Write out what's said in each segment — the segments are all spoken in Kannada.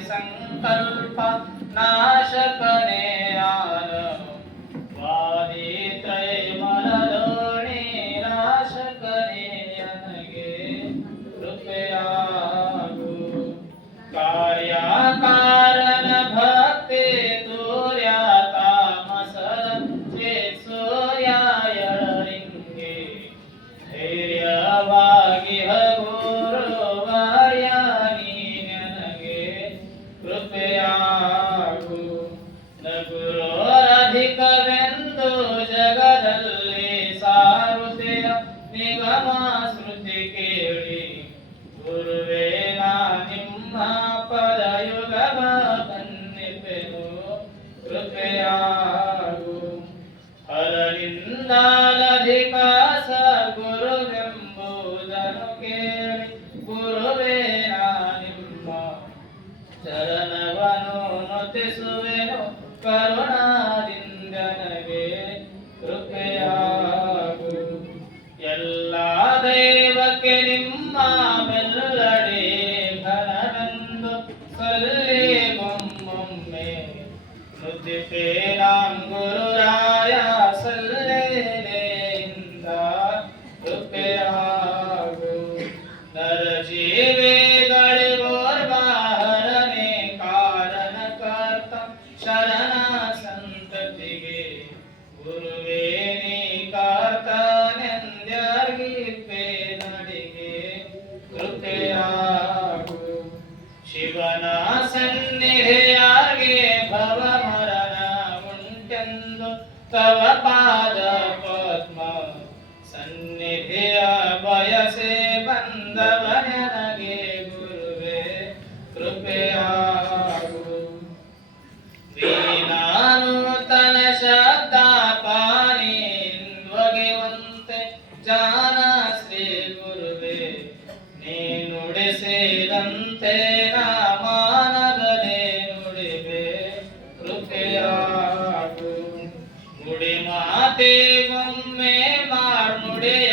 संकल्प नाशक ಗುಡಿ ಮಾತೆ ಒಮ್ಮೆ ಮಾರ್ನುಡೆಯ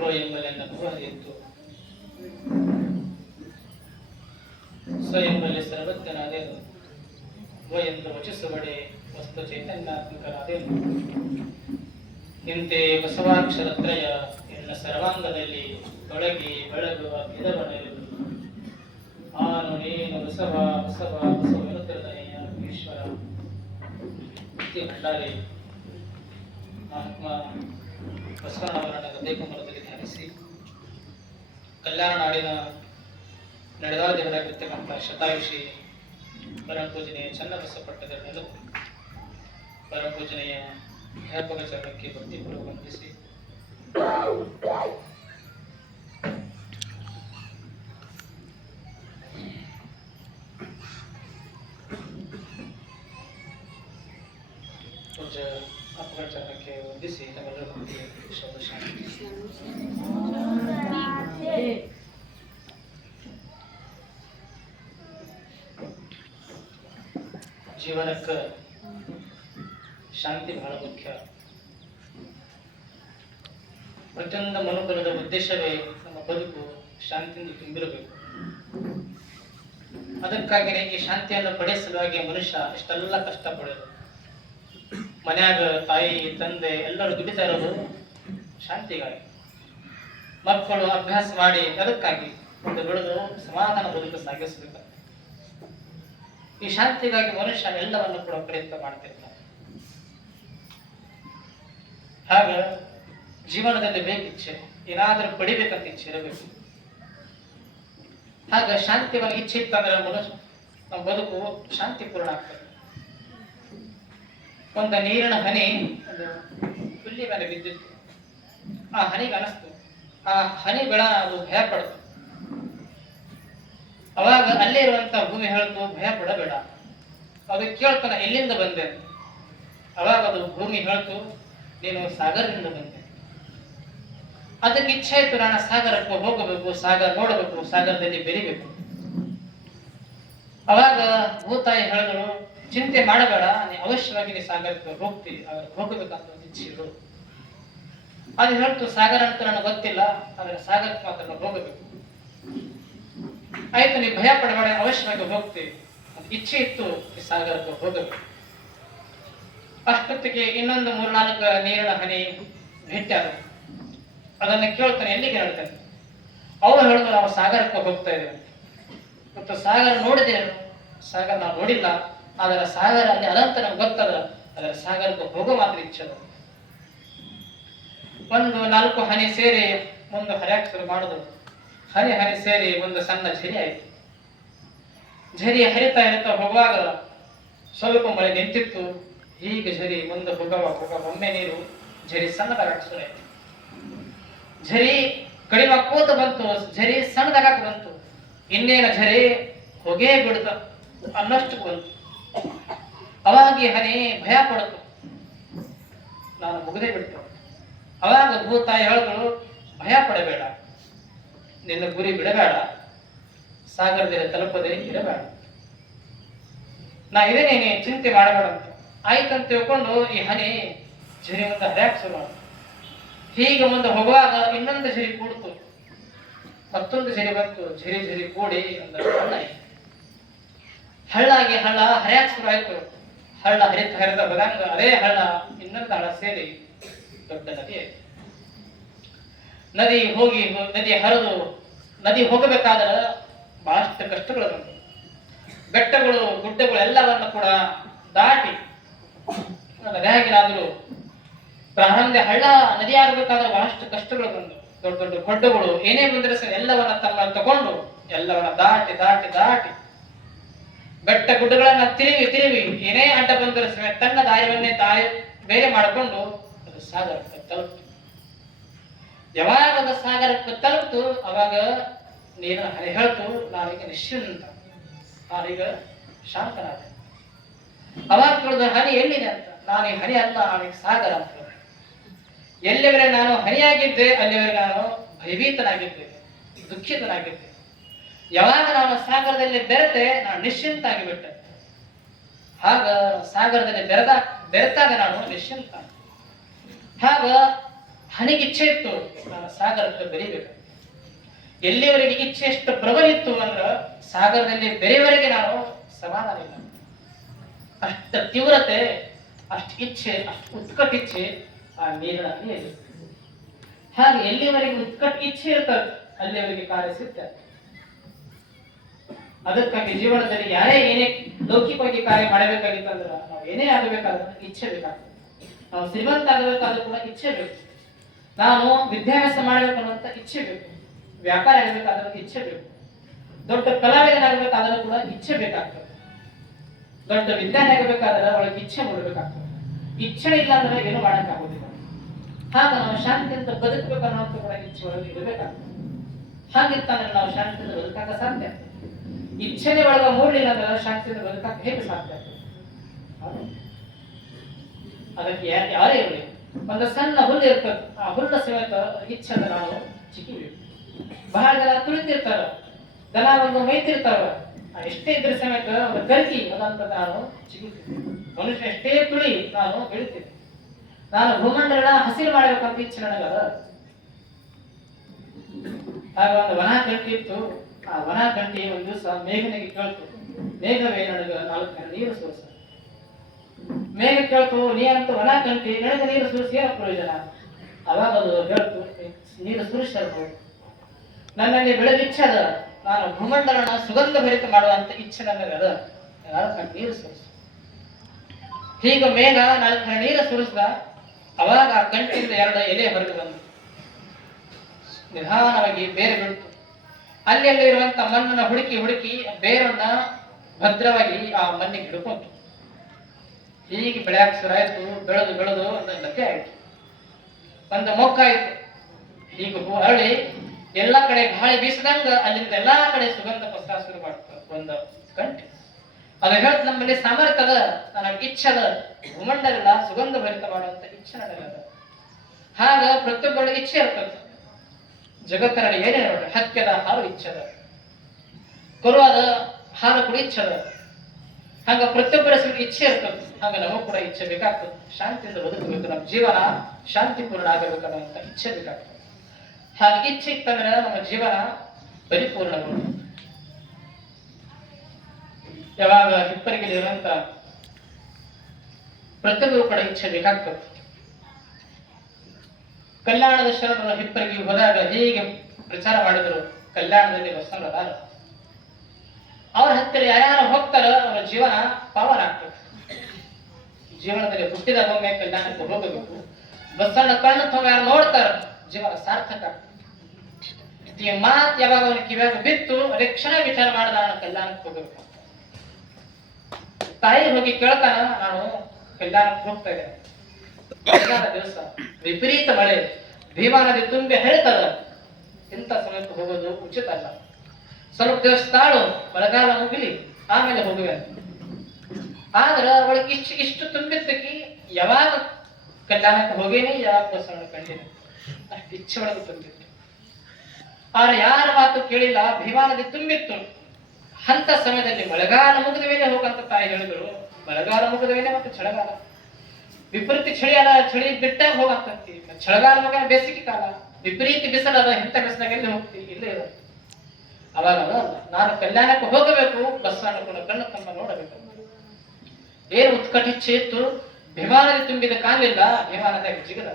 ಪ್ರೊ ಎಂ ಎಲ್ ಇತ್ತು ಸ ಎಂ ಎಲ್ ವ ಎಂದು ವಚಿಸುವಡೆ ವಸ್ತು ಚೈತನ್ಯಾತ್ಮಕನಾದೇನು ಇಂತೆ ಬಸವಾಕ್ಷರತ್ರಯ ಎನ್ನ ಸರ್ವಾಂಗದಲ್ಲಿ ಬೆಳಗಿ ಬೆಳಗುವ ಗಿಡವನೆಯು ಆನು ನೀನು ಬಸವ ಬಸವ ಬಸವರುತ್ತನೆಯ ಈಶ್ವರ ಭಂಡಾರಿ ಮಹಾತ್ಮ ಬಸವನವರ ಗದ್ದೆ ಕುಮಾರದಲ್ಲಿ ಪ್ರಾರ್ಥಿಸಿ ಕಲ್ಯಾಣ ನಾಡಿನ ನಡೆದಾಳ ದೇವರಾಗಿರ್ತಕ್ಕಂಥ ಶತಾಯುಷಿ ಪರಂಪೂಜನೆಯ ಚನ್ನಬಸಪಟ್ಟದವರನ್ನು ಪರಂಪೂಜನೆಯ ಅಧ್ಯಾಪಕ ಚರಣಕ್ಕೆ ಭಕ್ತಿಪೂರ್ವ ವಂದಿಸಿ. ಪೂಜೆ ಅಪಚಾರಕ್ಕೆ ವಂದಿಸಿ. ನಮ್ಮೆಲ್ಲರ ಶಬ್ದ ಶಾಂತಿ. ಜೀವನಕ್ಕೆ ಶಾಂತಿ ಬಹಳ ಮುಖ್ಯ. ಪ್ರತಿಯೊಂದು ಮನುಕುಲದ ಉದ್ದೇಶವೇ ನಮ್ಮ ಬದುಕು ಶಾಂತಿಯಿಂದ ತುಂಬಿರಬೇಕು. ಅದಕ್ಕಾಗಿನೇ ಈ ಶಾಂತಿಯನ್ನು ಪಡೆಯ ಸಲುವಾಗಿ ಮನುಷ್ಯ ಇಷ್ಟೆಲ್ಲ ಕಷ್ಟಪಡೋದು. ಮನ್ಯಾಗ ತಾಯಿ, ತಂದೆ ಎಲ್ಲರೂ ದುಡಿತಾ ಇರೋದು ಶಾಂತಿಗಾಗಿ. ಮಕ್ಕಳು ಅಭ್ಯಾಸ ಮಾಡಿ ಅದಕ್ಕಾಗಿ ಒಂದು ಬೆಳೆದು ಸಮಾಧಾನ ಬದುಕು ಸಾಗಿಸಬೇಕು. ಈ ಶಾಂತಿಗಾಗಿ ಮನುಷ್ಯ ಎಲ್ಲವನ್ನು ಕೂಡ ಪ್ರಯತ್ನ ಮಾಡ್ತಿರ್ತಾನೆ ಹಾಗ ಜೀವನದಲ್ಲಿ ಬೇಕಿಚ್ಛೆ, ಏನಾದರೂ ಪಡಿಬೇಕಂತ ಇಚ್ಛೆ ಇರಬೇಕು. ಹಾಗ ಶಾಂತಿವಾಗಿ ಇಚ್ಛೆ ಇತ್ತಂದ್ರೆ ಮನುಷ್ಯ ನಮ್ಮ ಬದುಕು ಶಾಂತಿಪೂರ್ಣ ಆಗ್ತದೆ. ಒಂದು ನೀರಿನ ಹನಿ ಒಂದು ಹುಲ್ಲಿ ಮೇಲೆ ಬಿದ್ದಿತ್ತು. ಆ ಹನಿಗೆ ಅನಿಸ್ತು. ಆ ಹನಿ ಬೆಳ ಅದು ಭಯ ಪಡ್ತು ಅವಾಗ ಅಲ್ಲೇ ಇರುವಂತ ಭೂಮಿ ಹೇಳ್ತು, ಭಯ ಪಡಬೇಡ. ಅದು ಕೇಳ್ತಾನ, ಎಲ್ಲಿಂದ ಬಂದೆ? ಅವಾಗ ಅದು ಭೂಮಿ ಹೇಳ್ತು, ನೀನು ಸಾಗರದಿಂದ ಬಂದೆ. ಅದಕ್ಕೆ ಇಚ್ಛೆ ಆಯ್ತು ನಾನು ಸಾಗರಕ್ಕೆ ಹೋಗಬೇಕು, ಸಾಗರ ನೋಡಬೇಕು, ಸಾಗರದಲ್ಲಿ ಬೆರಿಬೇಕು. ಅವಾಗ ಭೂತಾಯಿ ಹೇಳಿದ್ರು ಚಿಂತೆ ಮಾಡಬೇಡ ನೀ ಅವಶ್ಯವಾಗಿ ನೀ ಸಾಗರಕ್ಕೆ ಹೋಗ್ತೀವಿ ಹೋಗಬೇಕಂತ ಒಂದು ಇಚ್ಛೆ ಇರು ಅದು ಹೇಳ್ತು, ಸಾಗರ ಅಂತ ನನಗೆ ಗೊತ್ತಿಲ್ಲ, ಆದರೆ ಸಾಗರಕ್ಕೆ ಮಾತ್ರ ಹೋಗಬೇಕು. ಆಯ್ತು ನೀವು ಭಯ ಪಡಬೇಡ, ಅವಶ್ಯವಾಗಿ ಹೋಗ್ತೀವಿ ಇಚ್ಛೆ ಇತ್ತು, ಈ ಸಾಗರಕ್ಕೆ ಹೋಗಬೇಕು ಅಷ್ಟೊತ್ತಿಗೆ ಇನ್ನೊಂದು ಮೂರ್ನಾಲ್ಕು ನೀರಿನ ಹನಿ ಭೇಟಿಯಾದ ಅದನ್ನ ಕೇಳ್ತಾನೆ, ಎಲ್ಲಿಗೆ ಹೇಳ್ತಾನೆ? ಅವ್ರು ಹೇಳಿದ್ರು ನಾವು ಸಾಗರಕ್ಕೆ ಹೋಗ್ತಾ ಇದ್ದೇವೆ ಮತ್ತು ಸಾಗರ ನೋಡಿದೆ ಸಾಗರ ನಾವು ನೋಡಿಲ್ಲ, ಆದರೆ ಸಾಗರ ಅಲ್ಲಿ ಅದಂತ ನಮ್ಗೆ ಗೊತ್ತದ ಅದರ ಸಾಗರಕ್ಕೆ ಹೋಗೋ ಮಾತ್ರ ಇಚ್ಛೆ ಅದ. ಒಂದು ನಾಲ್ಕು ಹನಿ ಸೇರಿ ಮುಂದೆ ಹರ್ಯಾಕ್ ಶುರು ಮಾಡುದು. ಹನಿ ಹನಿ ಸೇರಿ ಒಂದು ಸಣ್ಣ ಝರಿ ಆಯ್ತು. ಝರಿ ಹರಿತಾ ಹರಿತಾ ಹೋಗುವಾಗ ಸ್ವಲ್ಪ ಮಳೆ ನಿಂತಿತ್ತು. ಹೀಗೆ ಝರಿ ಮುಂದೆ ಹೋಗವ ಹೋಗ ಒಮ್ಮೆ ನೀರು ಝರಿ ಸಣ್ಣದಾಗ ಶುರು ಆಯ್ತು ಝರಿ ಕಡಿಮೆ ಕೂತ ಬಂತು, ಝರಿ ಸಣ್ಣದಾಗ ಬಂತು. ಇನ್ನೇನ ಝರಿ ಹೊಗೆ ಬಿಡ್ತ ಅನ್ನಷ್ಟು ಬಂತು. ಅವಾಗಿ ಹನಿ ಭಯ ಪಡ್ತು. ನಾನು ಮುಗದೆ ಬಿಡ್ತು. ಅವಾಗ ಭೂತ ಹೇಳ್ಕೊಂಡು ಭಯ ಪಡಬೇಡ. ನಿನ್ನ ಗುರಿ ಬಿಡಬೇಡ. ಸಾಗರದಲ್ಲಿ ತಲುಪದೇ ಇರಬೇಡ. ನಾ ಇದೇನೇನೆ ಚಿಂತೆ ಮಾಡಬೇಡ ಅಂತ ಆಯ್ತಂತ ತಿಳ್ಕೊಂಡು ಈ ಹನಿ ಝರಿ ಮುಂದೆ ಹರ್ಯಾಕ್ ಶುರು. ಹೀಗೆ ಮುಂದೆ ಹೋಗುವಾಗ ಇನ್ನೊಂದು ಝರಿ ಕೂಡ್ತು. ಮತ್ತೊಂದು ಝರಿ ಬಂತು. ಝರಿ ಝರಿ ಕೂಡಿ ಅಂದ ಹಳ್ಳ ಹಳ್ಳಾಗಿ ಹಳ್ಳ ಹರ್ಯಾಕ್ ಶುರು ಆಯ್ತು. ಹಳ್ಳ ಹರಿತ ಹರಿದ ಬದಂಗ ಅದೇ ಹಳ್ಳ ಇನ್ನೊಂದು ಹಳ್ಳ ಸೇರಿ. ದೊಡ್ಡ ನದಿ ನದಿ ಹೋಗಿ ನದಿ ಹರಿದು ನದಿ ಹೋಗಬೇಕಾದ್ರೆ ಬಹಳಷ್ಟು ಕಷ್ಟಗಳು ಬಂತು ಬೆಟ್ಟಗಳು, ಗುಡ್ಡಗಳು ಎಲ್ಲವನ್ನು ಕೂಡ ದಾಟಿ ನದಿಯಾಗಿನಾದರೂ ಪ್ರಾರಂಭ ಹಳ್ಳ ನದಿ ಆಗಬೇಕಾದ್ರೆ ಬಹಳಷ್ಟು ಕಷ್ಟಗಳು ಬಂದು ದೊಡ್ಡ ದೊಡ್ಡ ಕೊಡ್ಡುಗಳು ಏನೇ ಬಂದರೆ ಎಲ್ಲವನ್ನ ತಮ್ಮ ತಗೊಂಡು ಎಲ್ಲವನ್ನ ದಾಟಿ ದಾಟಿ ದಾಟಿ ಬೆಟ್ಟ ಗುಡ್ಡಗಳನ್ನ ತಿರುವಿ ತಿರುವಿ ಏನೇ ಅಡ್ಡ ಬಂದರೂ ಸಹ ತನ್ನ ದಾರಿಯನ್ನೇ ತಾಯಿ ಬೇರೆ ಮಾಡಿಕೊಂಡು ಸಾಗರಕ್ಕೆ ತಲುಪ್ತು. ಯಾವಾಗ ಅದು ಸಾಗರಕ್ಕೆ ತಲುಪ್ತು, ಅವಾಗ ನೀನು ಹೇಳ್ತು ನಾನೀಗ ನಿಶ್ಚಿಂತ. ನಾನೀಗ ಶಾಂತನಾದೆ ಅವಾಗ ಕೇಳಿದ ಹನಿ ಎಲ್ಲಿದೆ ಅಂತ? ನಾನು ಈ ಹನಿ ಅಲ್ಲ ನಾನೀಗ ಸಾಗರ ಅಂತ ಹೇಳಿದೆ. ಎಲ್ಲಿವರೆಗೆ ನಾನು ಹನಿಯಾಗಿದ್ದೆ ಅಲ್ಲಿವರೆಗೆ ನಾನು ಭಯಭೀತನಾಗಿದ್ದೆ, ದುಃಖಿತನಾಗಿದ್ದೆ. ಯಾವಾಗ ನಾನು ಸಾಗರದಲ್ಲಿ ಬೆರೆತೆ, ನಾನು ನಿಶ್ಚಿಂತ ಆಗಿಬಿಟ್ಟೆ. ಆಗ ಸಾಗರದಲ್ಲಿ ಬೆರೆದ, ಬೆರೆತಾಗ ನಾನು ನಿಶ್ಚಿಂತ. ಆಗ ಹಣಗಿಚ್ಛೆ ಇತ್ತು. ನಾನು ಸಾಗರಕ್ಕೆ ಬೆರಿಬೇಕು. ಎಲ್ಲಿವರೆಗೆ ಇಚ್ಛೆ ಎಷ್ಟು ಪ್ರಬಲ ಇತ್ತು ಅಂದ್ರ ಸಾಗರದಲ್ಲಿ ಬೆರೆಯವರೆಗೆ ನಾನು ಸಮಾಧಾನ ಇಲ್ಲ. ಅಷ್ಟ ತೀವ್ರತೆ, ಅಷ್ಟು ಇಚ್ಛೆ, ಅಷ್ಟು ಉತ್ಕಟ ಇಚ್ಛೆ ಆ ನೀರಿನಲ್ಲಿ ಹಾಗೆ ಎಲ್ಲಿವರೆಗೆ ಉತ್ಕಟ ಇಚ್ಛೆ ಇರ್ತದೆ ಅಲ್ಲಿವರೆಗೆ ಕಾರ್ಯ ಸಿಗ್ತದೆ. ಅದಕ್ಕಾಗಿ ಜೀವನದಲ್ಲಿ ಯಾರೇ ಏನೇ ಲೌಕಿಕವಾಗಿ ಕಾರ್ಯ ಮಾಡಬೇಕಾಗಿತ್ತಂದ್ರ ನಾವು ಏನೇ ಆಗಬೇಕಾದ್ರೆ ಇಚ್ಛೆ ಬೇಕಾಗ್ತದೆ. ನಾವು ಶ್ರೀಮಂತ ಆಗಬೇಕಾದ್ರೂ ಕೂಡ ಇಚ್ಛೆ ಬೇಕು. ನಾನು ವಿದ್ಯಾಭ್ಯಾಸ ಮಾಡಬೇಕು ಅನ್ನೋಂಥ ಇಚ್ಛೆ ಬೇಕು. ವ್ಯಾಪಾರ ಆಗಬೇಕಾದ್ರೂ ಇಚ್ಛೆ ಬೇಕು. ದೊಡ್ಡ ಕಲಾವಿದನಾಗಬೇಕಾದ್ರೂ ಕೂಡ ಇಚ್ಛೆ ಬೇಕಾಗ್ತದೆ. ದೊಡ್ಡ ವಿಜ್ಞಾನಿ ಆಗಬೇಕಾದ್ರೆ ಒಳಗೆ ಇಚ್ಛೆ ಮಾಡಬೇಕಾಗ್ತದೆ. ಇಚ್ಛೆ ಇಲ್ಲ ಅಂದ್ರೆ ಏನು ಮಾಡೋಕ್ಕಾಗೋದಿಲ್ಲ. ಹಾಗ ನಾವು ಶಾಂತಿಯಿಂದ ಬದುಕಬೇಕು ಅನ್ನೋದು ಕೂಡ ಇಚ್ಛೆ ಒಳಗೆ ಇರಬೇಕಾಗ್ತದೆ. ಹಾಗಿರ್ತಾನೆ ನಾವು ಶಾಂತಿಯಿಂದ ಬದುಕಾಕ ಸಾಧ್ಯ. ಇಚ್ಛೆನೆ ಒಳಗ ಮೂಡಲಿಲ್ಲ ಅಂದ್ರೆ ಶಾಂತಿಯಿಂದ ಬದುಕಾಕ ಹೇಗೆ ಸಾಧ್ಯ ಹೌದು? ಅದಕ್ಕೆ ಯಾರೇ ಇರಲಿ, ಒಂದು ಸಣ್ಣ ಹುಲ್ಲು ಇರ್ತದೆ, ಆ ಹುಲ್ಲ ಸಮೇತ ಇಚ್ಛದ ನಾವು ಚಿಕ್ಕಿಬೇಕು ಬಹಳ ಜನ ತುಳಿತಿರ್ತಾರ ದನ ಒಂದು ಮೈತಿರ್ತಾರ ಆ ಎಷ್ಟೇ ಇದ್ರೆ ಸಮೇತ ಒಂದು ಗರ್ಗಿ ಅದಂತ ನಾನು ಚಿಗುತ್ತೀನಿ ಮನುಷ್ಯ ಎಷ್ಟೇ ತುಳಿ ನಾನು ಬೆಳಿತೀನಿ. ನಾನು ಭೂಮಂಡಲ ಹಸಿರು ಮಾಡಬೇಕಂತ ಇಚ್ಛೆ ನನಗದ ಆಗ ಒಂದು ವನ ಕಂಟಿ ಇತ್ತು. ಆ ವನ ಕಂಟಿ ಒಂದು ದಿವಸ ಮೇಘನಿಗೆ ಕೇಳ್ತು. ಮೇಘವೇ ನನಗ ನಾಲ್ಕು ನೀರು ಸೋಸ ಮೇಘ ಕೇಳ್ತು ನೀ ಅಂತ ಒಣ ಕಂಟಿ ನಡೆದ ನೀರು ಸುರಿಸಿ ಏನ ಪ್ರಯೋಜನ? ಅವಾಗ ಅದು ಹೇಳ್ತು ನೀರು ಸುರಿಸಲು ನನ್ನಲ್ಲಿ ಬೆಳೆದಿಚ್ಛದ ನಾನು ಭೂಮಂಡಲನ ಸುಗಂಧ ಭರಿತ ಮಾಡುವಂತ ಇಚ್ಛೆ ನನಗೆ ಅದ. ನೀರು ಸುರಿಸು? ಹೀಗ ಮೇಘ ನಾಲ್ಕು ನೀರು ಸುರಿಸ್ದ. ಅವಾಗ ಆ ಕಂಟಿಯಿಂದ ಎರಡು ಎಲೆ ಹೊರಗೆ ಬಂದು ನಿಧಾನವಾಗಿ ಬೇರೆ ಬಿಡ್ತು ಅಲ್ಲಿ ಇರುವಂತ ಮಣ್ಣನ್ನ ಹುಡುಕಿ ಹುಡುಕಿ ಬೇರನ್ನ ಭದ್ರವಾಗಿ ಆ ಮಣ್ಣಿಗೆ ಹಿಡ್ಕೊಂತು. ಹೀಗೆ ಶುರು ಆಯ್ತು ಬೆಳೆದು ಬೆಳೆದು ಒಂದು ಲತೆ ಆಯ್ತು. ಒಂದು ಮೊಕ್ಕಾಯಿತು ಹೂ ಹರಳಿ ಎಲ್ಲ ಕಡೆ ಗಾಳಿ ಬೀಸಿದಂಗ ಅಲ್ಲಿಂದ ಎಲ್ಲಾ ಕಡೆ ಸುಗಂಧ ಪಸ್ತ ಶುರು ಮಾಡ್ತು ಒಂದು ಗಂಟೆ. ಅದು ಹೇಳ್ತ ನಮ್ಮಲ್ಲಿ ಸಾಮರ್ಥ್ಯ ಅದ ನನಗೆ ಇಚ್ಛದ ಭೂಮಂಡಲ ಸುಗಂಧ ಭರಿತ ಮಾಡುವಂತ ಇಚ್ಛೆ ನನಗದ ಹಾಗ ಪ್ರತಿಯೊಬ್ಬರಿಗೆ ಇಚ್ಛೆ ಇರ್ತದೆ. ಜಗತ್ತರಲ್ಲಿ ಏನೇ ನೋಡ್ರಿ ಹತ್ಯದ ಹಾಲು ಇಚ್ಛದ. ಕೊರುವಾದ ಹಾಲು ಕೂಡ ಇಚ್ಛದ. ಹಂಗ ಪ್ರತಿಯೊಬ್ಬರ ಇಚ್ಛೆ ಇರ್ತದೆ. ಹಂಗ ನಮಗೂ ಕೂಡ ಇಚ್ಛೆ ಬೇಕಾಗ್ತದೆ. ಶಾಂತಿಯಿಂದ ಬದುಕಬೇಕು ನಮ್ಮ ಜೀವನ ಶಾಂತಿಪೂರ್ಣ ಆಗಬೇಕು ಅನ್ನುವಂತ ಇಚ್ಛೆ ಬೇಕಾಗ್ತದೆ. ಹಾಗೆ ಇಚ್ಛೆ ಇತ್ತಂದ್ರೆ ನಮ್ಮ ಜೀವನ ಪರಿಪೂರ್ಣಗಳು ಯಾವಾಗ ಹಿಪ್ಪರಿಗೆಲಿರುವಂತ ಪ್ರತಿಯೊಬ್ಬರು ಕೂಡ ಇಚ್ಛೆ ಬೇಕಾಗ್ತದೆ. ಕಲ್ಯಾಣದ ಶರಣರು ಹಿಪ್ಪರಿಗೆ ಹೋದಾಗ ಹೇಗೆ ಪ್ರಚಾರ ಮಾಡಿದರು? ಕಲ್ಯಾಣದಲ್ಲಿ ಬಸವರಾದ ಅವ್ರ ಹತ್ತಿರ ಯಾರ್ಯಾರು ಹೋಗ್ತಾರೋ ಅವರ ಜೀವನ ಪವರ್ ಆಗ್ತದೆ. ಜೀವನದಲ್ಲಿ ಹುಟ್ಟಿದ ಒಮ್ಮೆ ಕಲ್ಯಾಣಕ್ಕೆ ಹೋಗಬೇಕು. ಬಸ್ಸಣ್ಣ ಕಣ್ಣು ತಮ್ಮ ಯಾರು ನೋಡ್ತಾರ ಜೀವನ ಸಾರ್ಥಕ ಈ ಮಾತ್ ಯಾವಾಗ ಅವನು ಕಿವಿಯಾಗ ಬಿತ್ತು ಕ್ಷಣ ವಿಚಾರ ಮಾಡಿದ ನಾನು ಕಲ್ಯಾಣಕ್ಕೆ ಹೋಗಬೇಕು. ತಾಯಿ ಹೋಗಿ ಕೇಳ್ತಾನ, ನಾನು ಕಲ್ಯಾಣಕ್ಕೆ ಹೋಗ್ತಾ ಇದ್ದೇನೆ. ದಿವಸ, ವಿಪರೀತ ಮಳೆ. ಭೀಮಾ ನದಿ ತುಂಬಿ ಹರಿತದ. ಇಂಥ ಸಮಯಕ್ಕೆ ಹೋಗೋದು ಉಚಿತ ಅಲ್ಲ. ಸ್ವಲ್ಪ ದಿವಸ ತಾಳು ಬರಗಾಲ ಮುಗಿಲಿ ಆಮೇಲೆ ಹೋಗುವೆ ಆದ್ರೆ ಅವಳಿಗೆ ಇಷ್ಟು ಇಷ್ಟು ತುಂಬಿದ್ದಕ್ಕೆ ಯಾವಾಗ ಕಲ್ಯಾಣಕ್ಕೆ ಹೋಗೇನೆ ಯಾವಾಗ ಬಸವಣ್ಣ ಕಂಡೇನೆ ಅಷ್ಟು ಇಚ್ಛೆ ಒಳಗೆ ತುಂಬಿತ್ತು ಆದ್ರೆ ಯಾರ ಮಾತು ಕೇಳಿಲ್ಲ ಅಭಿಮಾನದಲ್ಲಿ ತುಂಬಿತ್ತು ಅಂತ ಸಮಯದಲ್ಲಿ ಮಳೆಗಾಲ ಮುಗಿದ ಮೇಲೆ ಹೋಗಂತ ತಾಯಿ ಹೇಳಿದ್ರು ಮಳೆಗಾಲ ಮುಗಿದ ಮೇಲೆ ಮತ್ತೆ ಚಳಿಗಾಲ ವಿಪರೀತ ಚಳಿ ಅಲ್ಲ ಚಳಿ ಬಿಟ್ಟಾಗ ಹೋಗಂತಂತಿ ಚಳಿಗಾಲ ಮಗ ಬೇಸಿಗೆ ಕಾಲ ವಿಪರೀತ ಬಿಸಿಲದ ಇಂಥ ಬಿಸಿಲಾಗ ಎಲ್ಲಿ ಹೋಗ್ತಿ ಇಲ್ಲೇ ಇರ ಅವಾಗ ನಾನು ಕಲ್ಯಾಣಕ್ಕೆ ಹೋಗಬೇಕು ಬಸವಣ್ಣ ಕೂಡ ಕಣ್ಣು ತಮ್ಮ ನೋಡಬೇಕು. ಏನು ಉತ್ಕಟಿಚ್ಛೆ ಇತ್ತು ವಿಮಾನದಲ್ಲಿ ತುಂಬಿದ ಕಾಲಿಲ್ಲ ವಿಮಾನದಾಗ ಜಿಗದ.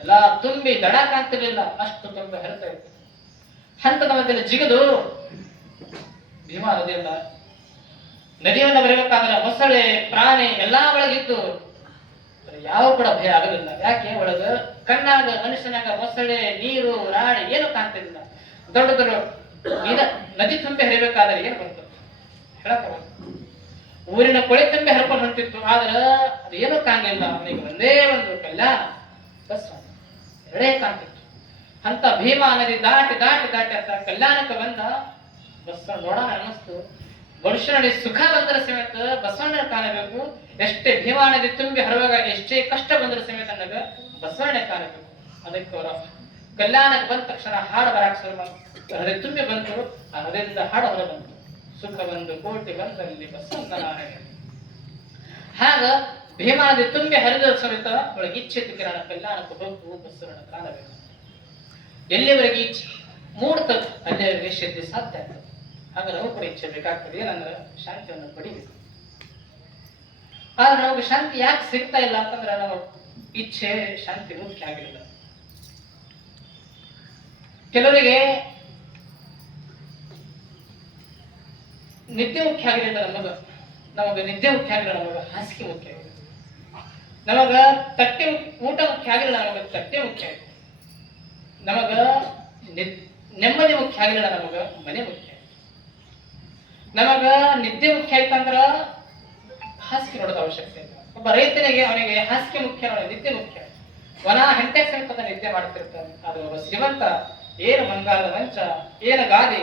ಎಲ್ಲಾ ತುಂಬಿ ದಡ ಕಾಣ್ತಿರ್ಲಿಲ್ಲ, ಅಷ್ಟು ತುಂಬ ಹೇಳ್ತಾ ಇತ್ತು. ಹಂತದ ಮಧ್ಯದಲ್ಲಿ ಜಿಗದು. ನದಿಯಲ್ಲ ನದಿಯನ್ನ ಬರಬೇಕಾದ್ರೆ ಮೊಸಳೆ, ಪ್ರಾಣಿ ಎಲ್ಲಾ ಒಳಗಿತ್ತು ಯಾವ ಕೂಡ ಭಯ ಆಗಲಿಲ್ಲ ಯಾಕೆ? ಒಳಗ ಕಣ್ಣಾಗ, ಮನುಷ್ಯನಾಗ ಮೊಸಳೆ, ನೀರು, ರಾಣಿ ಏನು ಕಾಣ್ತಿರ್ಲಿಲ್ಲ. ದೊಡ್ಡ ದೊಡ್ಡ ನೀರ ನದಿ ತುಂಬಿ ಹರಿಬೇಕಾದ್ರೆ ಏನ್ ಬಂತು? ಹೇಳಕ್ಕ ಊರಿನ ಕೊಳೆ ತುಂಬಿ ಹರ್ಕೊಂಡು ಹೊಂಟಿತ್ತು ಆದ್ರ ಅದೇನು ಕಾಣಲಿಲ್ಲ. ಅವನಿಗೆ ಒಂದೇ ಒಂದು ಕಲ್ಯಾಣ ಬಸ್ ಎರಡೇ ಕಾಣ್ತಿತ್ತು. ಅಂತ ಭೀಮಾ ನದಿ ದಾಟಿ ದಾಟಿ ದಾಟಿ ಅಂತ ಕಲ್ಯಾಣಕ್ಕೆ ಬಂದ ಬಸ್ ನೋಡೋಣ ಅನ್ನಿಸ್ತು ಮನುಷ್ಯನಲ್ಲಿ ಸುಖ ಬಂದರೆ ಸಮೇತ ಬಸವಣ್ಣ ಕಾಣಬೇಕು. ಎಷ್ಟೇ ಭೀಮಾ ನದಿ ತುಂಬಿ ಹರವಾಗ ಎಷ್ಟೇ ಕಷ್ಟ ಬಂದರೆ ಸಮೇತ ನನಗ ಬಸವಣ್ಣ ಕಾಣಬೇಕು. ಅದಕ್ಕೆ ಅವರ ಕಲ್ಯಾಣಕ್ಕೆ ಬಂದ ತಕ್ಷಣ ಹಾಡು ಬರಾಕ್ ಶುರು ಮಾಡ್ತು ಹೃದಯ ತುಂಬಿ ಬಂತು ಅದರಿಂದ ಹಾಡು ಹೊರ ಬಂತು ಸುಖ ಬಂದು ಕೋಟಿ ಬಂದಲ್ಲಿ ಬಸವಂತ ನಾರಾಯಣ. ಹಾಗ ಭೀಮಾದಿ ತುಂಬಿ ಹರಿದ ಸಮೇತ ಒಳಗೆ ಇಚ್ಛೆ ಕಿರಣ ಕಲ್ಯಾಣಕ್ಕೆ ಹೋಗು ಬಸವಣ್ಣ ಕಾಣಬೇಕು ಎಲ್ಲಿವರೆಗೆ ಇಚ್ಛೆ? ಮೂಡ್ತದೆ ಅಲ್ಲಿವರೆಗೆ ಸಿದ್ಧಿ ಸಾಧ್ಯ ಆಗ್ತದೆ ಆಗ ನಾವು ಕೂಡ ಇಚ್ಛೆ ಬೇಕಾಗ್ತದೆ. ಏನಂದ್ರೆ ಶಾಂತಿಯನ್ನು ಪಡಿಬೇಕು. ಆದ್ರೆ ನಮಗೆ ಶಾಂತಿ ಯಾಕೆ ಸಿಗ್ತಾ ಇಲ್ಲ ಅಂತಂದ್ರೆ ನಾವು ಇಚ್ಛೆ, ಶಾಂತಿ ಮುಖ್ಯ ಆಗಿರಲ್ಲ. ಕೆಲವರಿಗೆ ನಿದ್ದೆ ಮುಖ್ಯ ಆಗಿರಲಿಲ್ಲ ನಮಗ ನಮಗ ನಿದ್ದೆ ಮುಖ್ಯ ಆಗಿಲ್ಲ ನಮಗ ಹಾಸಿಗೆ ಮುಖ್ಯ ಆಗಿದೆ. ನಮಗ ತಟ್ಟೆ ಊಟ ಮುಖ್ಯ ಆಗಿಲ್ಲ ನಮಗ ತಟ್ಟೆ ಮುಖ್ಯ ಆಗಿದೆ. ನಮಗ ನೆಮ್ಮದಿ ಮುಖ್ಯ ಆಗಿಲ್ಲ ನಮಗ ಮನೆ ಮುಖ್ಯ ನಮಗ ನಿದ್ದೆ ಮುಖ್ಯ ಆಯ್ತಂದ್ರ ಹಾಸಿಗೆ ನೋಡೋದ ಅವಶ್ಯಕತೆ ಇಲ್ಲ. ಒಬ್ಬ ರೈತನಿಗೆ ಅವನಿಗೆ ಹಾಸಿಗೆ ಮುಖ್ಯ ನಿದ್ದೆ ಮುಖ್ಯ ವನ ಹೆಂಟೆ ಸಮೇತ ನಿದ್ದೆ ಮಾಡ್ತಿರ್ತಾನೆ. ಅದು ಶ್ರೀಮಂತ, ಏನು ಬಂಗಾರದ ಮಂಚ, ಏನು ಗಾದಿ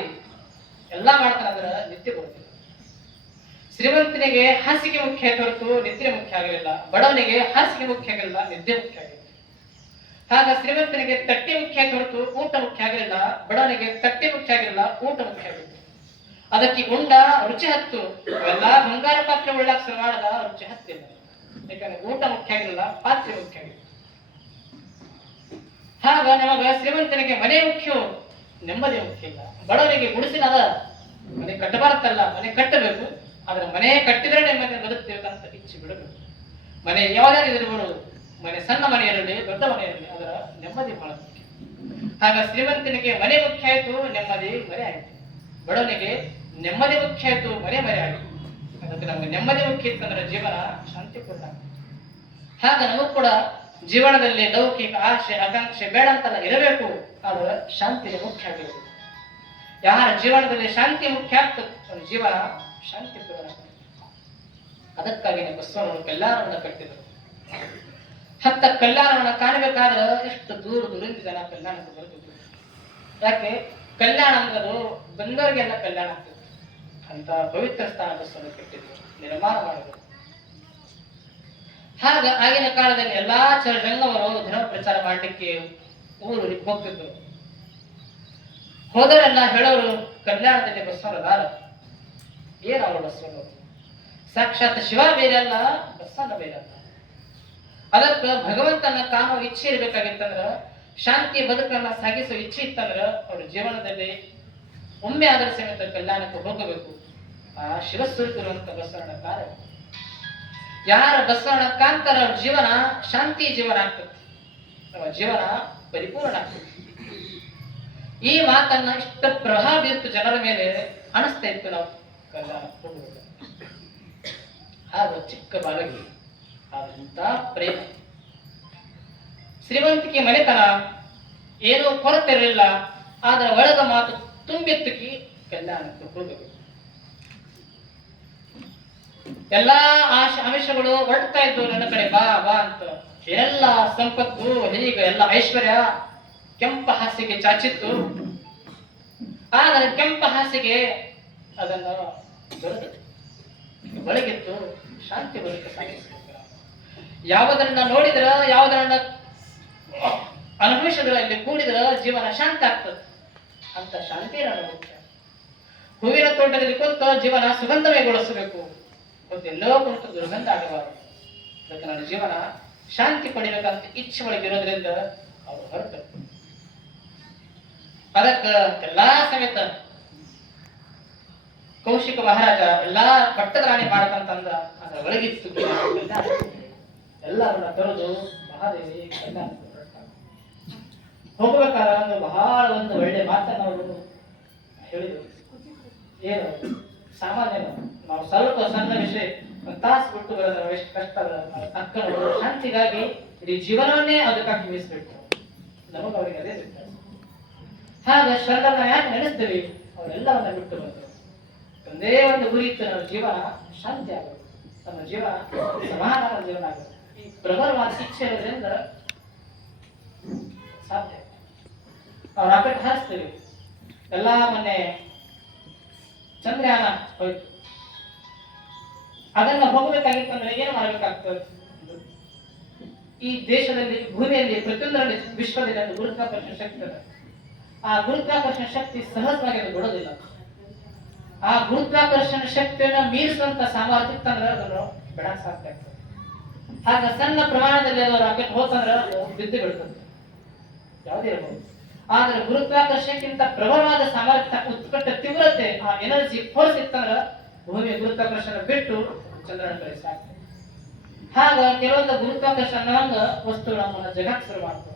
ಎಲ್ಲಾ ಅಂದ್ರೆ ನಿತ್ಯ ಬರುತ್ತಿಲ್ಲ ಶ್ರೀಮಂತನಿಗೆ ಹಾಸಿಗೆ ಮುಖ್ಯ ಹೊರತು ನಿದ್ರೆ ಮುಖ್ಯ ಆಗಲಿಲ್ಲ. ಬಡವನಿಗೆ ಹಾಸಿಗೆ ಮುಖ್ಯ ಆಗಲಿಲ್ಲ, ನಿದ್ದೆ ಮುಖ್ಯ ಆಗಿಲ್ಲ ಆಗ ಶ್ರೀಮಂತನಿಗೆ ತಟ್ಟೆ ಮುಖ್ಯ ಹೊರತು ಊಟ ಮುಖ್ಯ ಆಗಲಿಲ್ಲ, ಬಡವನಿಗೆ ತಟ್ಟೆ ಮುಖ್ಯ ಆಗಲಿಲ್ಲ, ಊಟ ಮುಖ್ಯ ಆಗಿಲ್ಲ ಅದಕ್ಕೆ ಉಂಡ, ರುಚಿ ಹತ್ತು. ಎಲ್ಲಾ ಬಂಗಾರ ಪಾತ್ರೆ ಉಳ್ಳಾಕ ಶುರು ಮಾಡದ ರುಚಿ ಹತ್ತಿಲ್ಲ. ಯಾಕಂದ್ರೆ ಊಟ ಮುಖ್ಯ ಆಗಿಲ್ಲ ಪಾತ್ರೆ ಮುಖ್ಯ ಆಗಿಲ್ಲ ಹಾಗ ನಮಗ ಶ್ರೀಮಂತನಿಗೆ ಮನೆ ಮುಖ್ಯ, ನೆಮ್ಮದಿ ಮುಖ್ಯ ಇಲ್ಲ. ಬಡವನಿಗೆ ಗುಡಿಸಿನದ ಮನೆ ಕಟ್ಟಬಾರತ್ತಲ್ಲ, ಮನೆ ಕಟ್ಟಬೇಕು. ಆದ್ರೆ ಮನೆ ಕಟ್ಟಿದ್ರೆ ನೆಮ್ಮದಿ ಬದುಕ್ತಿರ್ಬೇಕಂತ ಇಚ್ಛೆ ಬಿಡಬೇಕು. ಮನೆ ಯಾವಾಗ ಇರಬಹುದು ಮನೆ ಸಣ್ಣ ಮನೆ ಇರಲಿ ದೊಡ್ಡ ಮನೆ ಅದರ ನೆಮ್ಮದಿ ಬಹಳ ಮುಖ್ಯ. ಆಗ ಶ್ರೀಮಂತನಿಗೆ ಮನೆ ಮುಖ್ಯ ಆಯ್ತು, ನೆಮ್ಮದಿ ಮರೆ ಆಯ್ತು. ಬಡವನಿಗೆ ನೆಮ್ಮದಿ ಮುಖ್ಯ ಆಯ್ತು ಮನೆ ಮರೆ ಆಯ್ತು. ಅದಕ್ಕೆ ನಮ್ಗೆ ನೆಮ್ಮದಿ ಮುಖ್ಯ ಇತ್ತಂದ್ರೆ ಜೀವನ ಕೂಡ ಹಾಗ ನಮಗೂ ಕೂಡ ಜೀವನದಲ್ಲಿ ಲೌಕಿಕ ಆಶೆ, ಆಕಾಂಕ್ಷೆ ಬೇಡ ಅಂತಲ್ಲ ಇರಬೇಕು, ಆದ್ರೆ ಶಾಂತಿಗೆ ಮುಖ್ಯ ಆಗಿರುವುದು ಯಾರ ಜೀವನದಲ್ಲಿ ಶಾಂತಿ ಮುಖ್ಯ ಆಗ್ತದೆ? ಅವನ ಶಾಂತಿ ಶಾಂತಿಪೂರ್ಣ ಅದಕ್ಕಾಗಿ ಬಸವನವರು ಕಲ್ಯಾಣವನ್ನ ಕಟ್ಟಿದರು. ಹತ್ತ ಕಲ್ಯಾಣವನ್ನ ಕಾಣಬೇಕಾದ್ರೆ ಎಷ್ಟು ದೂರ ದೂರಿಂದ ಜನ ಕಲ್ಯಾಣಕ್ಕೆ ಬರ್ತಿದ್ರು ಯಾಕೆ? ಕಲ್ಯಾಣ ಅಂದ್ರದು ಬಂದವರಿಗೆಲ್ಲ ಕಲ್ಯಾಣ ಆಗ್ತಿದ್ರು ಅಂತ ಪವಿತ್ರ ಸ್ಥಾನ ಬಸವನ ಕಟ್ಟಿದ್ರು. ನಿರ್ಮಾಣ ಮಾಡಿದ್ರು. ಹಾಗ ಆಗಿನ ಕಾಲದಲ್ಲಿ ಎಲ್ಲಾ ಚರಣವರು ಧರ್ಮ ಪ್ರಚಾರ ಮಾಡಲಿಕ್ಕೆ ಊರಿಗೆ ಹೋಗ್ತಿದ್ರು. ಹೋದರೆಲ್ಲ ಹೇಳೋರು, ಕಲ್ಯಾಣದಲ್ಲಿ ಬಸವನದಾರ ಏನ್ ಅವರು ಬಸವನವರು ಸಾಕ್ಷಾತ್ ಶಿವ ಬೇರೆಲ್ಲ ಬಸವನ ಬೇರೆಲ್ಲ ಅದಕ್ಕ ಭಗವಂತನ ತಾನು ಇಚ್ಛೆ ಇರ್ಬೇಕಾಗಿತ್ತಂದ್ರ, ಶಾಂತಿ ಬದುಕನ್ನ ಸಾಗಿಸೋ ಇಚ್ಛೆ ಇತ್ತಂದ್ರ, ಅವ್ರ ಜೀವನದಲ್ಲಿ ಒಮ್ಮೆ ಆದರೆ ಸಮೇತ ಕಲ್ಯಾಣಕ್ಕೆ ಹೋಗಬೇಕು. ಆ ಶಿವಸ್ವರೂಪಿರುವಂತ ಬಸವಣ್ಣ ಕಾರ್ಯ ಯಾರ ಬಸವಣ್ಣ ಕಾಂತರ ಜೀವನ ಶಾಂತಿ ಜೀವನ ಆಗ್ತದೆ. ಜೀವನ ಪರಿಪೂರ್ಣ ಆಗ್ತದೆ. ಈ ಮಾತನ್ನ ಇಷ್ಟ ಪ್ರಭಾವ ಬೀರ್ತು ಜನರ ಮೇಲೆ ಅನಿಸ್ತಾ ಇತ್ತು ನಾವು. ಕಲ್ಲ ಹಾಗೂ ಚಿಕ್ಕ ಬಾಲಕಿ ಆದಂತ ಪ್ರೇಮ. ಶ್ರೀಮಂತಿಕೆ ಮನೆತನ ಏನೋ ಕೊರತೆ ಇರಲಿಲ್ಲ ಆದ್ರೆ ಒಳಗ ಮಾತು ತುಂಬಿತ್ತಕ್ಕೆ ಕಲ್ಯಾಣ ಕೊಡಬೇಕು. ಎಲ್ಲಾ ಆಶ ಆಮಿಷಗಳು ಹೊರಡ್ತಾ ಇದ್ದು ನನ್ನ ಕಡೆ ಬಾ ಬಾ ಅಂತ. ಎಲ್ಲ ಸಂಪತ್ತು ಹೀಗೆ ಎಲ್ಲ ಐಶ್ವರ್ಯ ಕೆಂಪ ಹಾಸಿಗೆ ಚಾಚಿತ್ತು. ಆದರೆ ಕೆಂಪ ಹಾಸಿಗೆ ಅದನ್ನು ದೊರೆತು ಒಳಗಿತ್ತು ಶಾಂತಿ ಬದುಕ ಯಾವುದನ್ನ ನೋಡಿದ್ರ, ಯಾವುದನ್ನ ಅನುಭವಿಸಿದ್ರ, ಇಲ್ಲಿ ಕೂಡಿದ್ರ ಜೀವನ ಶಾಂತ ಆಗ್ತದೆ. ಅಂತ ಶಾಂತಿ ಮುಖ್ಯ. ಹೂವಿನ ತೋಟದಲ್ಲಿ ಕುಂತು ಜೀವನ ಸುಗಂಧಮಯಗೊಳಿಸಬೇಕು. ಎಲ್ಲೋ ಕುಂತು ದುರ್ಗಂಧ ಆಗಬಾರದು. ಅದಕ್ಕೆ ನನ್ನ ಜೀವನ ಶಾಂತಿ ಪಡಿಬೇಕಂತ ಇಚ್ಛೆ ಒಳಗಿರೋದ್ರಿಂದ ಅವರು ಹೊರಟು ಅದಕ್ಕ ಎಲ್ಲಾ ಸಮೇತ ಕೌಶಿಕ ಮಹಾರಾಜ ಎಲ್ಲಾ ಪಟ್ಟದ ರಾಣಿ ಮಾಡತಂತಂದ ಅದ ಒಳಗಿತ್ತು. ಎಲ್ಲರನ್ನ ತೊರೆದು ಮಹಾದೇವಿ ಹೋಗ್ಬೇಕಾದ ಒಂದು ಬಹಳ ಒಂದು ಒಳ್ಳೆ ಮಾತನ್ನ ಅವರು ಹೇಳಿದರು. ಏನು? ಸಾಮಾನ್ಯ ನಾವು ಸ್ವಲ್ಪ ಸಣ್ಣ ವಿಷಯ. ತಾಸು ಬಿಟ್ಟು ಬರೋದ್ರ ಎಷ್ಟು ಕಷ್ಟ ಅಕ್ಕನವರು ಶಾಂತಿಗಾಗಿ ಇಡೀ ಜೀವನವನ್ನೇ ಅದಕ್ಕಾಗಿ ಮೀಸಲಿಟ್ಟು ನಮಗೆ ಅವರಿಗೆ ಅದೇ ಬಿಟ್ಟ ಹಾಗ ಶರಣರನ್ನ ಯಾಕೆ ನಡೆಸ್ತೇವೆ? ಅವರೆಲ್ಲವನ್ನ ಬಿಟ್ಟು ಬಂದರು. ಒಂದೇ ಒಂದು ಗುರಿ ಇತ್ತು, ನಮ್ಮ ಜೀವನ ಶಾಂತಿ ಆಗೋದು. ನಮ್ಮ ಜೀವ ಸಮಾಧಾನ ಜೀವನ ಆಗೋದು. ಈ ಪ್ರಬಲವಾದ ಶಿಕ್ಷೆ ಇರೋದ್ರಿಂದ ಸಾಧ್ಯ ಅವ್ರ ರಾಕೆಟ್ ಹಾರಿಸ್ತೇವೆ. ಎಲ್ಲ ಮೊನ್ನೆ ಚಂದ್ರಯಾನ ಹೋಯ್ತು. ಅದನ್ನ ಹೋಗಬೇಕಾಗಿತ್ತಂದ್ರೆ ಏನು ಮಾಡಬೇಕಾಗ್ತದೆ? ಈ ದೇಶದಲ್ಲಿ, ಭೂಮಿಯಲ್ಲಿ ಪ್ರತಿಯೊಂದರಲ್ಲಿ ವಿಶ್ವದಲ್ಲಿ ಒಂದು ಗುರುತ್ವಾಕರ್ಷಣ ಶಕ್ತಿ ಇದೆ. ಆ ಗುರುತ್ವಾಕರ್ಷಣ ಶಕ್ತಿ ಸಹಜವಾಗಿ ಅದು ಬಿಡೋದಿಲ್ಲ ಆ ಗುರುತ್ವಾಕರ್ಷಣ ಶಕ್ತಿಯನ್ನು ಮೀರಿಸುವಂತ ಸಾಮರ್ಥ್ಯ ತಂದ್ರೆ ಅದನ್ನು ಬಿಡಕ್ ಸಾಧ್ಯ ಆಗ್ತದೆ. ಆಗ ಸಣ್ಣ ಪ್ರಮಾಣದಲ್ಲಿ ಅದು ರಾಕೆಟ್ ಹೋತಂದ್ರೆ ಅದು ಬಿದ್ದು ಬಿಡ್ತದೆ ಯಾವುದೇ ಇರಬಹುದು ಆದ್ರೆ ಗುರುತ್ವಾಕರ್ಷಣಕ್ಕಿಂತ ಪ್ರಬಲವಾದ ಸಾಮರ್ಥ್ಯ ಉತ್ಕಟ್ಟ ತೀವ್ರತೆ, ಆ ಎನರ್ಜಿ ಫೋರ್ಸ್ ಇತ್ತಂದ್ರೆ ಭೂಮಿಯ ಗುರುತ್ವಾಕರ್ಷಣ ಬಿಟ್ಟು ಚಂದ್ರನ ಕಡೆ ಸಾಕ್ತದೆ ಹಾಗ ಕೆಲವೊಂದು ಗುರುತ್ವಾಕರ್ಷಣ ವಸ್ತುಗಳು ನಮ್ಮನ್ನ ಜಗತ್ ಶುರು ಮಾಡ್ತವೆ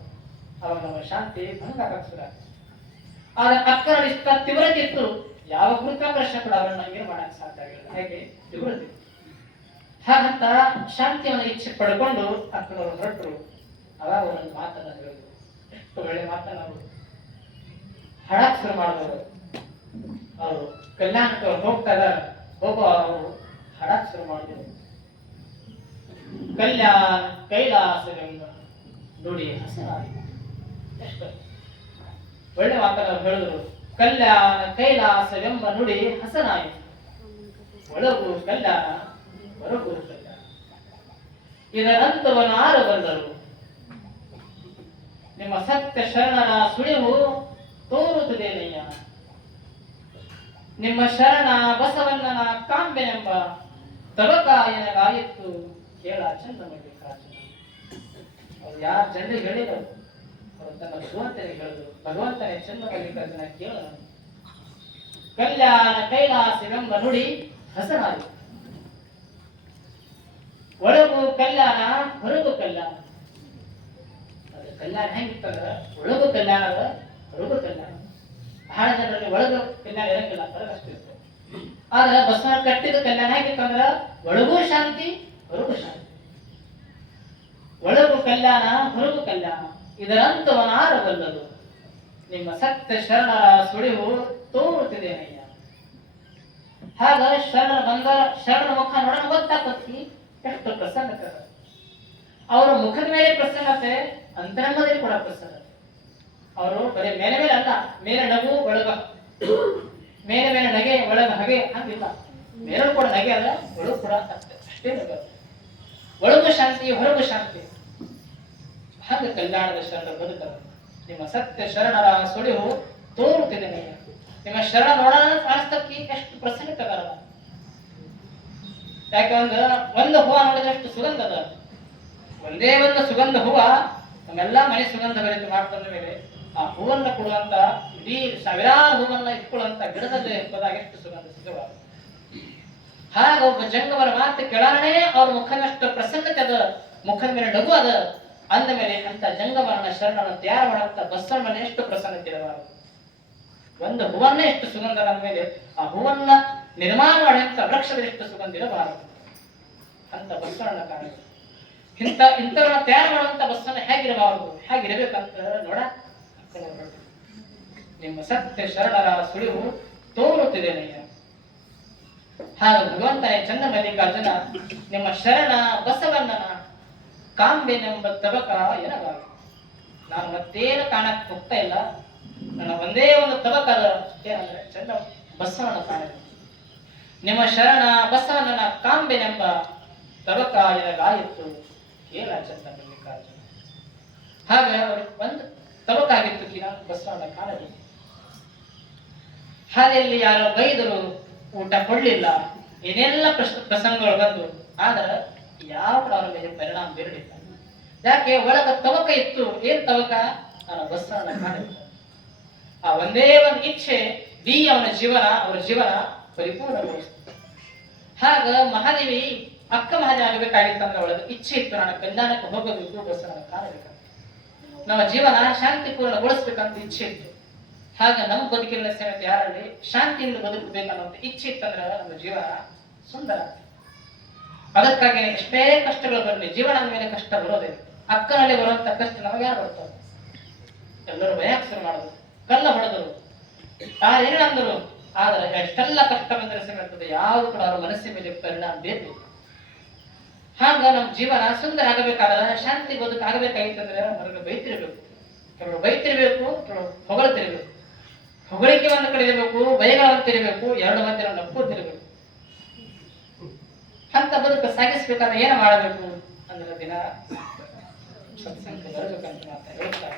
ಅವಾಗ ನಮ್ಮ ಶಾಂತಿ ಭಂಗ ಶುರು ಆಗ್ತದೆ. ಆದ್ರೆ ಅಕ್ಕರಲ್ಲಿ ಇಷ್ಟ ತೀವ್ರತೆ ಇತ್ತು. ಯಾವ ಕೂಡ ಅವರನ್ನು ನಮಗೆ ಮಾಡಕ್ ಸಾಧ್ಯ ಆಗಿಲ್ಲ. ಹೇಗೆ ತೀವ್ರತೆ. ಹಾಗಂತ ಶಾಂತಿಯನ್ನು ಇಚ್ಛೆ ಪಡ್ಕೊಂಡು ಅಕ್ಕನವರು ಹೊರಟರು. ಅವಾಗ ಒಂದು ಮಾತನ್ನ ಹೇಳಿದ್ರು. ಒಳ್ಳೆ ಮಾತನ್ನ ಹಡಕ್ ಶುರು ಮಾಡಿದವರು. ಅವರು ಕಲ್ಯಾಣಕ್ಕೆ ಅವ್ರು ಹೋಗ್ತಾ ಇದಾರೆ ಹೋಗೋ ಅವರು ಹಾಡಕ್ ಶುರು ಮಾಡಿದ್ರು. ಕಲ್ಯಾಣ ಕೈಲಾಸವೆಂಬ ನುಡಿ ಹಸನಾಗಿ ಎಷ್ಟು ಒಳ್ಳೆ ಮಾತನ್ನು ಹೇಳಿದ್ರು. ಕಲ್ಯಾಣ ಕೈಲಾಸವೆಂಬ ನುಡಿ ಹಸನಾಯಿತು. ಒಳಗು ಕಲ್ಯಾಣ, ಹೊರಗು ಕಲ್ಯಾಣ. ಇದರಂತವನ್ನು ಆರು ಬಂದರು. ನಿಮ್ಮ ಸತ್ಯ ಶರಣರ ಸುಳಿವು ತೋರುತ್ತದೇನಯ್ಯ ನಿಮ್ಮ ಶರಣ ಬಸವಣ್ಣನ ಕಾಂಬೆನೆಂಬ ತಬಕಾಯನಗಾಯಿತ್ತು ಕೇಳ ಚಂದ ಮಲ್ಲಿಕಾರ್ಜುನ ಅವ್ರು ಯಾರು ಚಂದ ಹೇಳಿದರು? ತನ್ನ ಭಗವಂತನಿಗೆ ಹೇಳಿದ್ರು ಭಗವಂತನೇ ಚಂದ ಮಲ್ಲಿಕಾರ್ಜುನ ಕೇಳ ಕಲ್ಯಾಣ ಕೈಲಾಸವೆಂಬ ನುಡಿ ಹಸನಾಯಿತು ಒಳಗು ಕಲ್ಯಾಣ, ಹೊರಗು ಕಲ್ಯಾಣ. ಅದು ಕಲ್ಯಾಣ ಹೆಂಗಿತ್ತಂದ್ರ ಒಳಗು ಕಲ್ಯಾಣ ಅದ ಹೊರಗು ಕಲ್ಯಾಣ. ಬಹಳ ಜನರಲ್ಲಿ ಒಳಗು ಕಲ್ಯಾಣ ಇರಂಗಿಲ್ಲ ಹೊರಗಷ್ಟು ಇರ್ತದೆ ಆದ್ರೆ ಬಸವಣ್ಣ ಕಟ್ಟಿದ ಕಲ್ಯಾಣ ಹೆಂಗಿತ್ತಂದ್ರ ಒಳಗೂ ಶಾಂತಿ, ಹೊರಗು ಶಾಂತಿ. ಒಳಗು ಕಲ್ಯಾಣ, ಹೊರಗು ಕಲ್ಯಾಣ. ಇದರಂತವನಾರ ಬಲ್ಲದು ನಿಮ್ಮ ಸತ್ಯ ಶರಣ ಸುಳಿವು ತೋರುತ್ತಿದೇನಯ್ಯ ಹಾಗ ಶರಣ ಬಂದ, ಶರಣ ಮುಖ ನೋಡೋಣ ಗೊತ್ತಾಕತ್ತಿ ಎಷ್ಟು ಪ್ರಸನ್ನತೆ. ಅವರ ಮುಖದ ಮೇಲೆ ಪ್ರಸನ್ನತೆ, ಅಂತರಂಗದಲ್ಲಿ ಕೂಡ ಪ್ರಸನ್ನತೆ. ಅವರು ಬರೀ ಮೇಲೆ ಮೇಲೆ ಅಲ್ಲ, ಮೇಲೆ ನಗು, ಒಳಗ. ಮೇಲೆ ಮೇಲೆ ನಗೆ, ಒಳಗ ಹಗೆ ಹಂಗಿಲ್ಲ. ಮೇಲೂ ಕೂಡ ನಗೆ ಅಲ್ಲ, ಒಳಗೂ ಕೂಡ ಅಷ್ಟೇ ನಗೆ. ಒಳಗು ಶಾಂತಿ, ಹೊರಗು ಶಾಂತಿ. ಹಾಗೆ ಕಲ್ಯಾಣದ ಶರಣ ಬದುಕರು ನಿಮ್ಮ ಸತ್ಯ ಶರಣರ ಸುಳಿವು ತೋರುತ್ತಿದೆ ನೀವು ನಿಮ್ಮ ಶರಣ ನೋಡೋಣ ಕಾಣಿಸ್ತಕ್ಕಿ ಎಷ್ಟು ಪ್ರಸನ್ನಕರ ಯಾಕಂದ್ರೆ ಒಂದು ಹೂವ ನೋಡಿದಷ್ಟು ಸುಗಂಧ ಅದ. ಒಂದೇ ಒಂದು ಸುಗಂಧ ಹೂವ, ನಮ್ಮೆಲ್ಲ ಮನೆ ಸುಗಂಧ ಬೆರೆತು ಮಾಡ್ತಂದ ಮೇಲೆ ಆ ಹೂವನ್ನ ಕೊಡುವಂತ ಇಡೀ ಸಾವಿರಾರು ಹೂವನ್ನ ಇಟ್ಕೊಳ್ಳುವಂತ ಗಿಡದಲ್ಲಿ ಪದಾಗ ಎಷ್ಟು ಸುಗಂಧ ಸಿಗಬಾರದು. ಹಾಗೆ ಒಬ್ಬ ಜಂಗಮರ ಮಾತು ಕೇಳಾರನೇ ಅವ್ರ ಮುಖನಷ್ಟು ಪ್ರಸನ್ನತೆ ಅದ, ಮುಖದ ಮೇಲೆ ನಗು ಅದ. ಅಂದ ಮೇಲೆ ಅಂತ ಜಂಗಮರಣ ಶರಣನ ತಯಾರು ಮಾಡಂತ ಬಸವಣ್ಣನ ಎಷ್ಟು ಪ್ರಸನ್ನತೆ ಇರಬಾರದು ಒಂದು ಹೂವನ್ನೇ ಎಷ್ಟು ಸುಗಂಧ ಮೇಲೆ ಆ ಹೂವನ್ನ ನಿರ್ಮಾಣ ಮಾಡುವಂತ ವೃಕ್ಷದ ಎಷ್ಟು ಸುಗಂಧ ಇರಬಾರದು. ಅಂತ ಬಸವಣ್ಣ ಕಾರಣ ಇಂಥ, ಇಂಥವ್ರನ್ನ ತಯಾರು ಮಾಡುವಂತ ಬಸ್ಸನ್ನ ಹೇಗಿರಬಾರದು? ಹೇಗಿರಬೇಕಂತ ನೋಡ ನಿಮ್ಮ ಸತ್ಯ ಶರಣರ ಸುಳಿವು ತೋರುತ್ತಿದೆ ಹಾಗೂ ಹಾಗ ಭಗವಂತನೇ ಚಂದ ಮಲ್ಲಿಕಾರ್ಜುನ, ನಿಮ್ಮ ಶರಣ ಬಸವಣ್ಣನ ಕಾಂಬೆನೆಂಬ ತಬಕ ಎನಗಾಗಿ ನಾನು ಮತ್ತೇನು ಕಾಣಕ್ ಹೋಗ್ತಾ ಇಲ್ಲ. ನನ್ನ ಒಂದೇ ಒಂದು ತಬಕ ಏನಂದ್ರೆ ಚಂದ ಬಸವನ ಕಾಣ ನಿಮ್ಮ ಶರಣ ಬಸವಣ್ಣನ ಕಾಂಬೆನೆಂಬ ತಬಕ ಎನಗಾಯಿತು. ಕೇಳ ಚಂದ ಮಲ್ಲಿಕಾರ್ಜುನ ಹಾಗೆ ಅವ್ರಿಗೆ ಒಂದು ತಬಕಾಗಿತ್ತು ಬಸವನ ಬಸವಣ್ಣ ಕಾಣಲಿ ಹಾದಿಯಲ್ಲಿ ಯಾರೋ ಬೈದರು ಊಟ ಕೊಡ್ಲಿಲ್ಲ. ಏನೆಲ್ಲ ಪ್ರಸಂಗಗಳು ಬಂದು ಆದ್ರೆ ಯಾವ ಅವ್ರ ಮೇಲೆ ಪರಿಣಾಮ ಬೀರಲಿಲ್ಲ. ಯಾಕೆ? ಒಳಗ ತವಕ ಇತ್ತು. ಏನ್ ತವಕ? ಅವನ ಬಸ್ಸನ್ನ ಕಾಣಲಿಲ್ಲ. ಆ ಒಂದೇ ಒಂದು ಇಚ್ಛೆ ಬಿ ಅವನ ಜೀವನ, ಅವರ ಜೀವನ ಪರಿಪೂರ್ಣಗೊಳಿಸ್ತು ಹಾಗ ಮಹಾದೇವಿ ಅಕ್ಕ ಮಹಾದೇವಿ ಆಗಬೇಕಾಗಿತ್ತಂದ್ರೆ ಒಳಗೆ ಇಚ್ಛೆ ಇತ್ತು. ನಾನು ಕಲ್ಯಾಣಕ್ಕೆ ಹೋಗಬೇಕು ಬಸವಣ್ಣ ಕಾಣಬೇಕು. ನಮ್ಮ ಜೀವನ ಶಾಂತಿಪೂರ್ಣಗೊಳಿಸ್ಬೇಕಂತ ಇಚ್ಛೆ ಇತ್ತು. ಹಾಗ ನಮ್ಮ ಬದುಕಿನ ಸಮೇತ ಯಾರಲ್ಲಿ? ಶಾಂತಿಯಿಂದ ಬದುಕಬೇಕನ್ನೋ ಇಚ್ಛೆ ಇತ್ತಂದ್ರೆ ನಮ್ಮ ಜೀವನ ಸುಂದರ ಅದಕ್ಕಾಗಿ ಎಷ್ಟೇ ಕಷ್ಟಗಳು ಬರಲಿ ಜೀವನ ಮೇಲೆ ಕಷ್ಟ ಬರೋದೇ ಅಕ್ಕನಲ್ಲಿ ಬರುವಂತ ಕಷ್ಟ ನಮಗೆ ಯಾರು ಬರ್ತಾರೆ ಎಲ್ಲರೂ ಭಯಕ್ಕೆ ಶುರು ಮಾಡಿದ್ರು ಕಲ್ಲ ಹೊಡೆದರು. ಅಂದರು? ಆದರೆ ಎಷ್ಟೆಲ್ಲ ಕಷ್ಟ ಬಂದರೆ ಸಿಗುತ್ತದೆ ಯಾವುದು ಕೂಡ ಅವರ ಮನಸ್ಸಿನ ಮೇಲೆ ಪರಿಣಾಮ ಬೇಕು ಹಾಗ ನಮ್ಮ ಜೀವನ ಸುಂದರ ಆಗಬೇಕಾದ್ರೆ ಶಾಂತಿ ಬದುಕು ಆಗಬೇಕಾಗಿತ್ತಂದ್ರೆ ಹೊರಗೆ ಬೈತಿರ್ಬೇಕು. ಕೆಲವರು ಬೈತಿರ್ಬೇಕು, ಕೆಲವರು ಹೊಗಳ್ತಿರ್ಬೇಕು. ಹೊಗಳಿಕೆ ಒಂದು ಕಡೆ ಇರಬೇಕು ಭಯಗಳನ್ನು ತಿರಬೇಕು ಎರಡು ಮಂದಿ ನಕ್ಕೋತಿರ್ಬೇಕು ಅಂತ ಬದುಕು ಸಾಗಿಸ್ಬೇಕಂದ್ರೆ ಏನು ಮಾಡಬೇಕು ಅಂದ್ರೆ ದಿನ. ಸತ್ಸಂಗ ಬರಬೇಕಂತ ಮಾತಾ ಹೇಳ್ತಾರೆ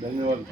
ಧನ್ಯವಾದ